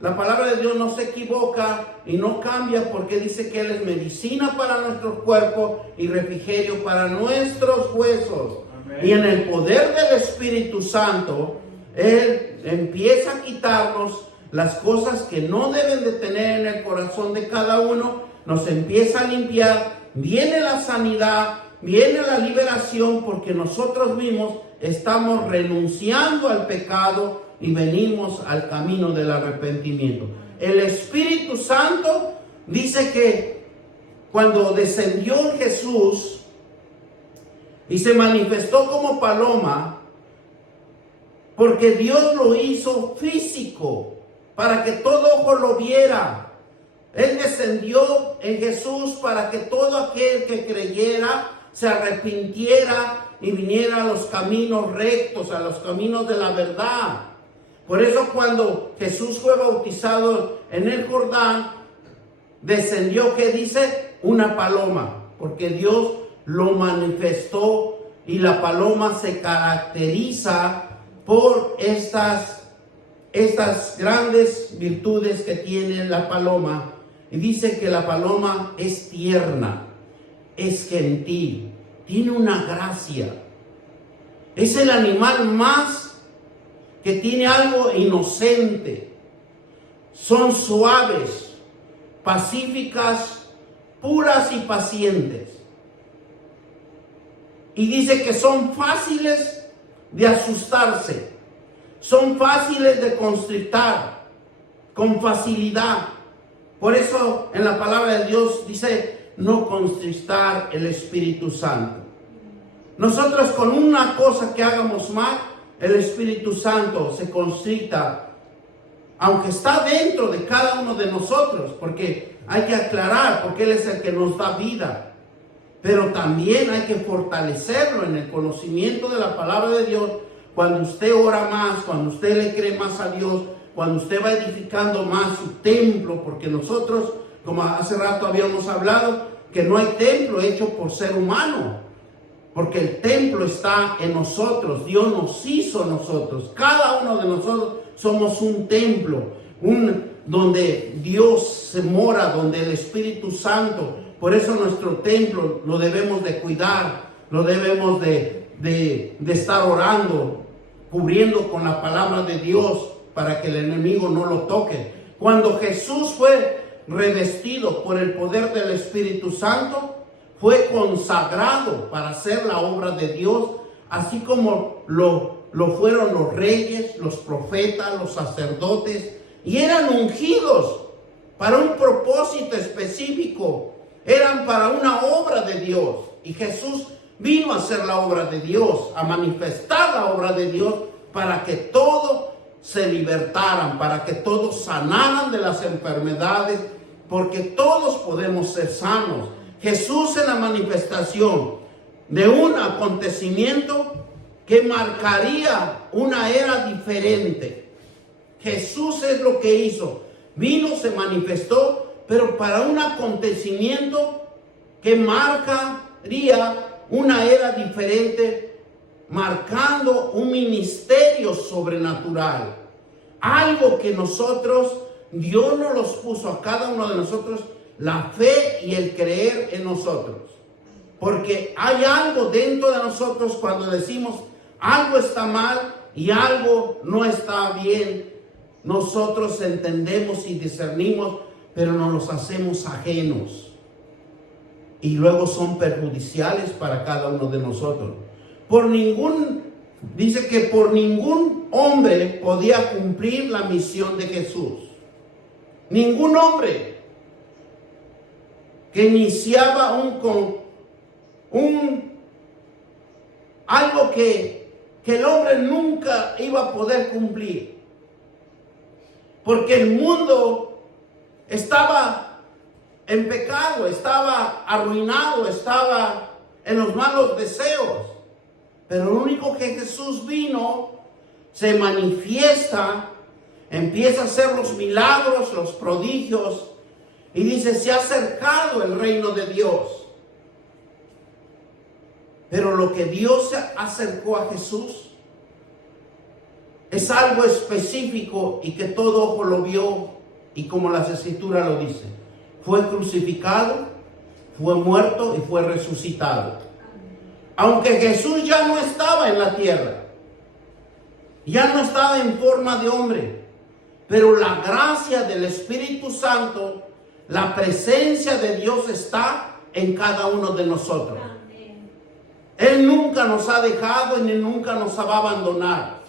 La palabra de Dios no se equivoca y no cambia, porque dice que Él es medicina para nuestro cuerpo y refrigerio para nuestros huesos. Y en el poder del Espíritu Santo, Él empieza a quitarnos las cosas que no deben de tener en el corazón de cada uno, nos empieza a limpiar, viene la sanidad, viene la liberación porque nosotros mismos estamos renunciando al pecado y venimos al camino del arrepentimiento. El Espíritu Santo dice que cuando descendió Jesús y se manifestó como paloma, porque Dios lo hizo físico, para que todo ojo lo viera. Él descendió en Jesús para que todo aquel que creyera se arrepintiera y viniera a los caminos rectos, a los caminos de la verdad. Por eso cuando Jesús fue bautizado en el Jordán, descendió, ¿qué dice? Una paloma, porque Dios lo manifestó y la paloma se caracteriza por estas grandes virtudes que tiene la paloma. Y dice que la paloma es tierna, es gentil, tiene una gracia. Es el animal más que tiene algo inocente. Son suaves, pacíficas, puras y pacientes. Y dice que son fáciles de asustarse, son fáciles de constrictar con facilidad. Por eso en la palabra de Dios dice no constristar el Espíritu Santo. Nosotros con una cosa que hagamos mal, el Espíritu Santo se constricta, aunque está dentro de cada uno de nosotros, porque hay que aclarar, porque Él es el que nos da vida. Pero también hay que fortalecerlo en el conocimiento de la palabra de Dios. Cuando usted ora más, cuando usted le cree más a Dios, cuando usted va edificando más su templo, porque nosotros, como hace rato habíamos hablado, que no hay templo hecho por ser humano, porque el templo está en nosotros. Dios nos hizo nosotros, cada uno de nosotros somos un templo, donde Dios se mora, donde el Espíritu Santo. Por eso nuestro templo lo debemos de cuidar, lo debemos de estar orando, cubriendo con la palabra de Dios para que el enemigo no lo toque. Cuando Jesús fue revestido por el poder del Espíritu Santo, fue consagrado para hacer la obra de Dios, así como lo fueron los reyes, los profetas, los sacerdotes, y eran ungidos para un propósito específico. Eran para una obra de Dios. Y Jesús vino a hacer la obra de Dios, a manifestar la obra de Dios, para que todos se libertaran, para que todos sanaran de las enfermedades, porque todos podemos ser sanos. Jesús en la manifestación de un acontecimiento que marcaría una era diferente. Jesús es lo que hizo. Vino, se manifestó, pero para un acontecimiento que marcaría una era diferente, marcando un ministerio sobrenatural. Algo que nosotros, Dios nos los puso a cada uno de nosotros, la fe y el creer en nosotros. Porque hay algo dentro de nosotros cuando decimos algo está mal y algo no está bien. Nosotros entendemos y discernimos, pero nos los hacemos ajenos. Y luego son perjudiciales para cada uno de nosotros. Dice que por ningún hombre podía cumplir la misión de Jesús. Ningún hombre que iniciaba algo que el hombre nunca iba a poder cumplir. Porque el mundo estaba en pecado, estaba arruinado, estaba en los malos deseos. Pero lo único que Jesús vino, se manifiesta, empieza a hacer los milagros, los prodigios, y dice, se ha acercado el reino de Dios. Pero lo que Dios acercó a Jesús es algo específico y que todo ojo lo vio, y como las Escrituras lo dicen, fue crucificado, fue muerto y fue resucitado. Aunque Jesús ya no estaba en la tierra, ya no estaba en forma de hombre, pero la gracia del Espíritu Santo, la presencia de Dios está en cada uno de nosotros. Él nunca nos ha dejado y ni nunca nos va a abandonar.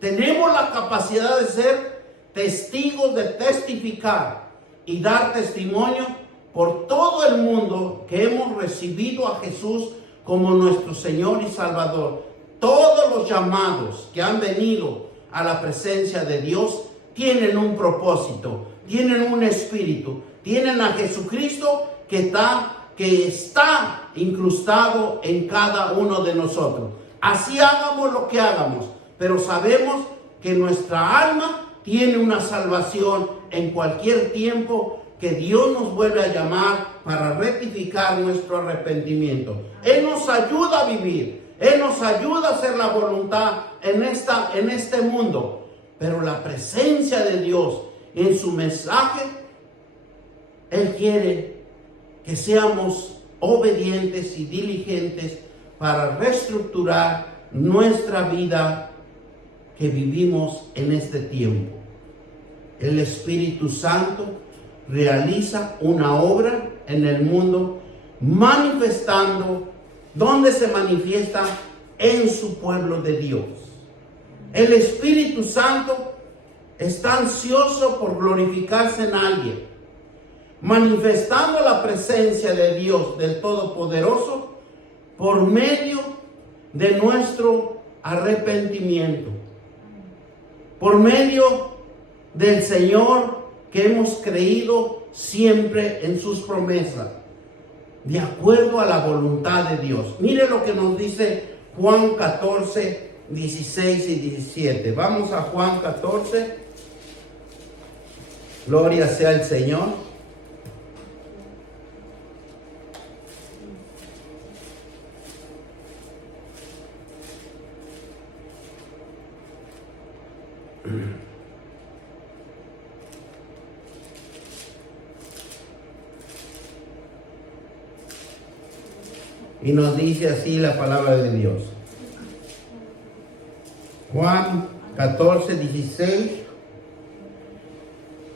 Tenemos la capacidad de ser testigos, de testificar y dar testimonio por todo el mundo que hemos recibido a Jesús como nuestro Señor y Salvador. Todos los llamados que han venido a la presencia de Dios tienen un propósito, tienen un espíritu, tienen a Jesucristo que está incrustado en cada uno de nosotros. Así hagamos lo que hagamos, pero sabemos que nuestra alma tiene una salvación en cualquier tiempo que Dios nos vuelve a llamar para rectificar nuestro arrepentimiento. Él nos ayuda a vivir, Él nos ayuda a hacer la voluntad en este mundo, pero la presencia de Dios en su mensaje, Él quiere que seamos obedientes y diligentes para reestructurar nuestra vida que vivimos en este tiempo. El Espíritu Santo realiza una obra en el mundo, manifestando, donde se manifiesta en su pueblo de Dios. El Espíritu Santo está ansioso por glorificarse en alguien, manifestando la presencia de Dios, del Todopoderoso, por medio de nuestro arrepentimiento, por medio del Señor que hemos creído siempre en sus promesas, de acuerdo a la voluntad de Dios. Mire lo que nos dice Juan 14, 16 y 17. Vamos a Juan 14. Gloria sea al Señor. Y nos dice así la palabra de Dios. Juan 14, 16.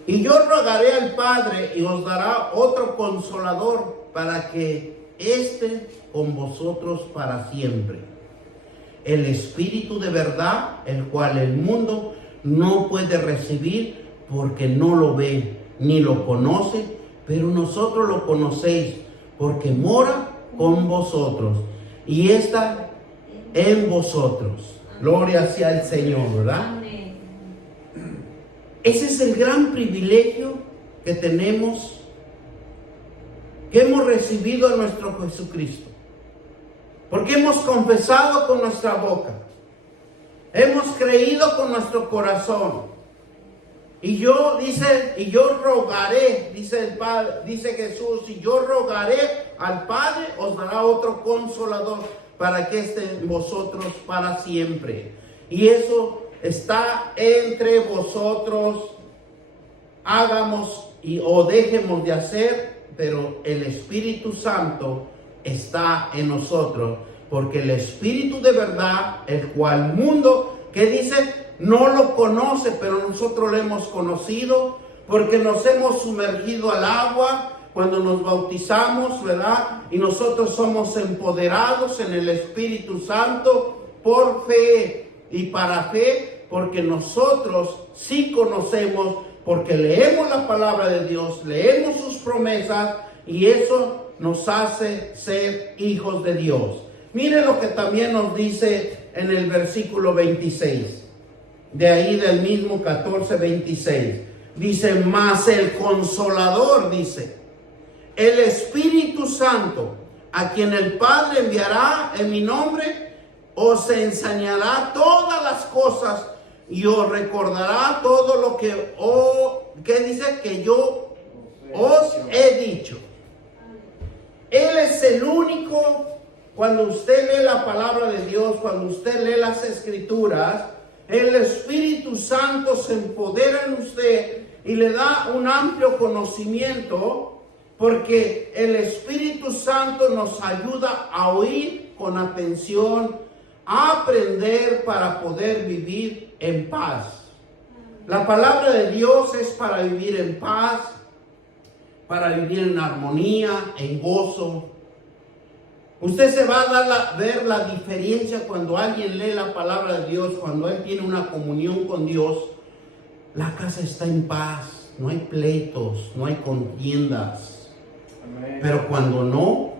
Y yo rogaré al Padre y os dará otro consolador para que esté con vosotros para siempre. El Espíritu de verdad, el cual el mundo no puede recibir porque no lo ve ni lo conoce, pero nosotros lo conocéis porque mora con vosotros y está en vosotros. Gloria sea el Señor, ¿verdad? Ese es el gran privilegio que tenemos, que hemos recibido de nuestro Jesucristo, porque hemos confesado con nuestra boca, hemos creído con nuestro corazón. Y yo rogaré, dice el Padre, dice Jesús, y yo rogaré al Padre, os dará otro consolador para que esté en vosotros para siempre. Y eso está entre vosotros, hagamos o dejemos de hacer, pero el Espíritu Santo está en nosotros, porque el Espíritu de verdad, el cual mundo, que dice, no lo conoce, pero nosotros lo hemos conocido, porque nos hemos sumergido al agua cuando nos bautizamos, ¿verdad? Y nosotros somos empoderados en el Espíritu Santo por fe y para fe, porque nosotros sí conocemos, porque leemos la palabra de Dios, leemos sus promesas, y eso nos hace ser hijos de Dios. Mire lo que también nos dice en el versículo 26. De ahí del mismo 14, 26. Dice, mas el Consolador, dice, el Espíritu Santo, a quien el Padre enviará en mi nombre, os enseñará todas las cosas y os recordará todo lo que dice que yo os he dicho. Él es el único, cuando usted lee la palabra de Dios, cuando usted lee las Escrituras, el Espíritu Santo se empodera en usted y le da un amplio conocimiento, porque el Espíritu Santo nos ayuda a oír con atención, a aprender para poder vivir en paz. La palabra de Dios es para vivir en paz, para vivir en armonía, en gozo. Usted se va a ver la diferencia cuando alguien lee la palabra de Dios, cuando él tiene una comunión con Dios. La casa está en paz, no hay pleitos, no hay contiendas. Amén. Pero cuando no,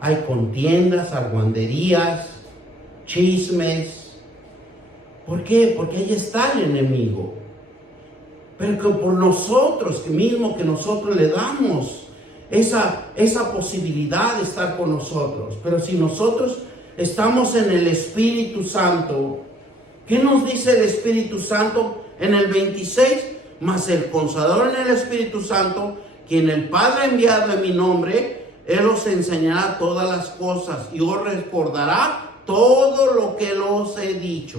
hay contiendas, argüenderías, chismes. ¿Por qué? Porque ahí está el enemigo. Pero que por nosotros, que nosotros le damos esa posibilidad de estar con nosotros. Pero si nosotros estamos en el Espíritu Santo, ¿qué nos dice el Espíritu Santo en el 26? Mas el Consolador en el Espíritu Santo, quien el Padre ha enviado en mi nombre, Él os enseñará todas las cosas y os recordará todo lo que os he dicho.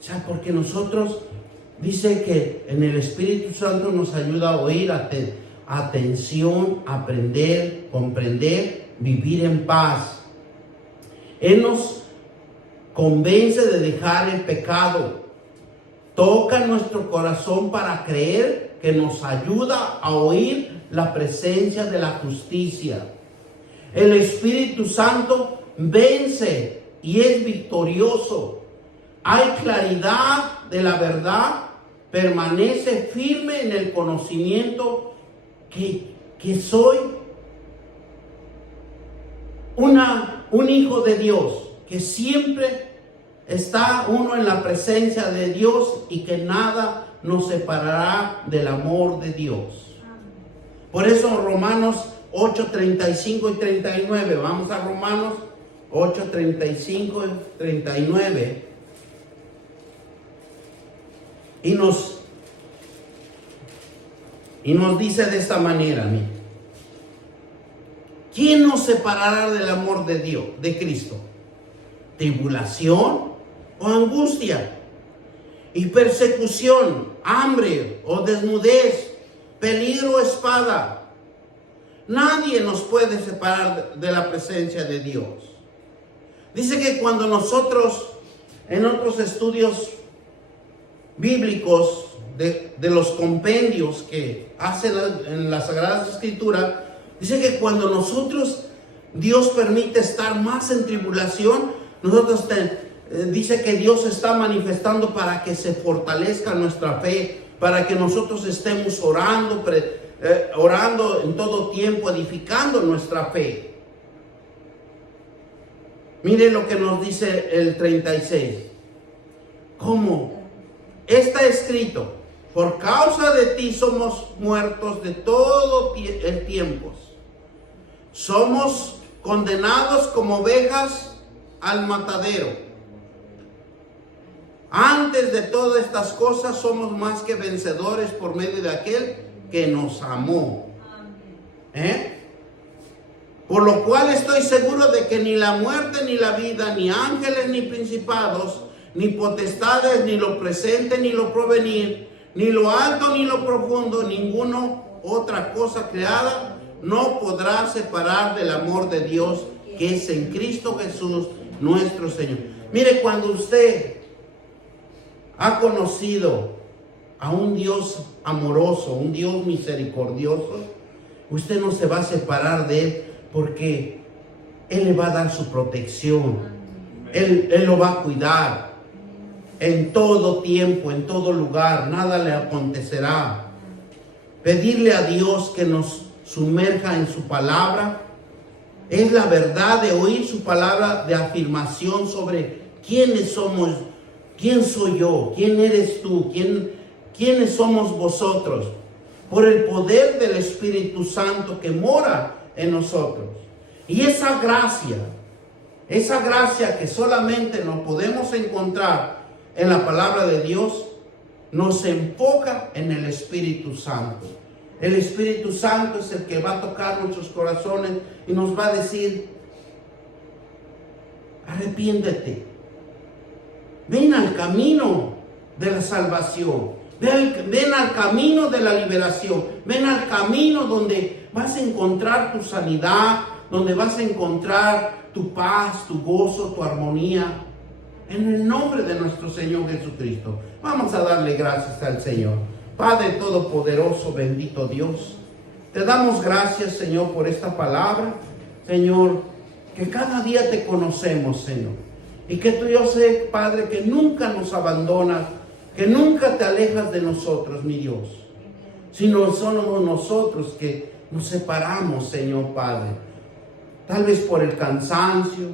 O sea, porque nosotros, dice que en el Espíritu Santo nos ayuda a oír, atención, aprender, comprender, vivir en paz. Él nos convence de dejar el pecado. Toca nuestro corazón para creer, que nos ayuda a oír la presencia de la justicia. El Espíritu Santo vence y es victorioso. Hay claridad de la verdad, permanece firme en el conocimiento que soy un hijo de Dios, que siempre está uno en la presencia de Dios y que nada nos separará del amor de Dios. Por eso Romanos 8, 35 y 39, vamos a Romanos 8, 35 y 39, y nos dice de esta manera, ¿quién nos separará del amor de Dios, de Cristo? ¿Tribulación o angustia? ¿Y persecución, hambre o desnudez, peligro o espada? Nadie nos puede separar de la presencia de Dios. Dice que cuando nosotros, en otros estudios bíblicos, de los compendios que hacen en las Sagradas Escrituras, dice que cuando Dios permite estar más en tribulación, dice que Dios está manifestando para que se fortalezca nuestra fe, para que nosotros estemos orando en todo tiempo, edificando nuestra fe. Mire lo que nos dice el 36. ¿Cómo? Está escrito: por causa de ti somos muertos de todo el tiempo. Somos condenados como ovejas al matadero. Antes de todas estas cosas somos más que vencedores por medio de aquel que nos amó. Por lo cual estoy seguro de que ni la muerte, ni la vida, ni ángeles, ni principados, ni potestades, ni lo presente, ni lo porvenir, ni lo alto, ni lo profundo, ninguna otra cosa creada no podrá separar del amor de Dios que es en Cristo Jesús nuestro Señor. Mire, cuando usted ha conocido a un Dios amoroso, un Dios misericordioso, usted no se va a separar de Él, porque Él le va a dar su protección. Él lo va a cuidar en todo tiempo, en todo lugar. Nada le acontecerá. Pedirle a Dios que nos sumerja en su palabra es la verdad de oír su palabra de afirmación sobre quiénes somos, quién soy yo, quién eres tú, quiénes somos vosotros, por el poder del Espíritu Santo que mora en nosotros. Y esa gracia que solamente nos podemos encontrar en la palabra de Dios, nos enfoca en el Espíritu Santo. El Espíritu Santo es el que va a tocar nuestros corazones y nos va a decir: arrepiéntete, ven al camino de la salvación, ven al camino de la liberación, ven al camino donde vas a encontrar tu sanidad, donde vas a encontrar tu paz, tu gozo, tu armonía, en el nombre de nuestro Señor Jesucristo. Vamos a darle gracias al Señor. Padre Todopoderoso, bendito Dios, te damos gracias, Señor, por esta palabra. Señor, que cada día te conocemos, Señor. Y que tú, yo sé, Padre, que nunca nos abandonas, que nunca te alejas de nosotros, mi Dios. Sino somos nosotros que nos separamos, Señor Padre. Tal vez por el cansancio,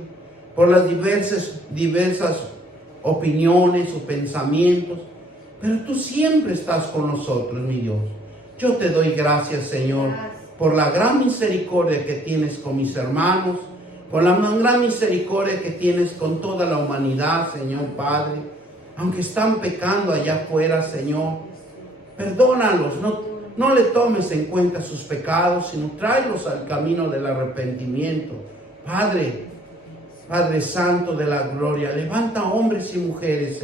por las diversas opiniones o pensamientos. Pero tú siempre estás con nosotros, mi Dios. Yo te doy gracias, Señor, por la gran misericordia que tienes con mis hermanos, por la gran misericordia que tienes con toda la humanidad, Señor Padre. Aunque están pecando allá afuera, Señor, perdónalos, no le tomes en cuenta sus pecados, sino tráelos al camino del arrepentimiento. Padre Santo de la gloria, levanta hombres y mujeres, Señor.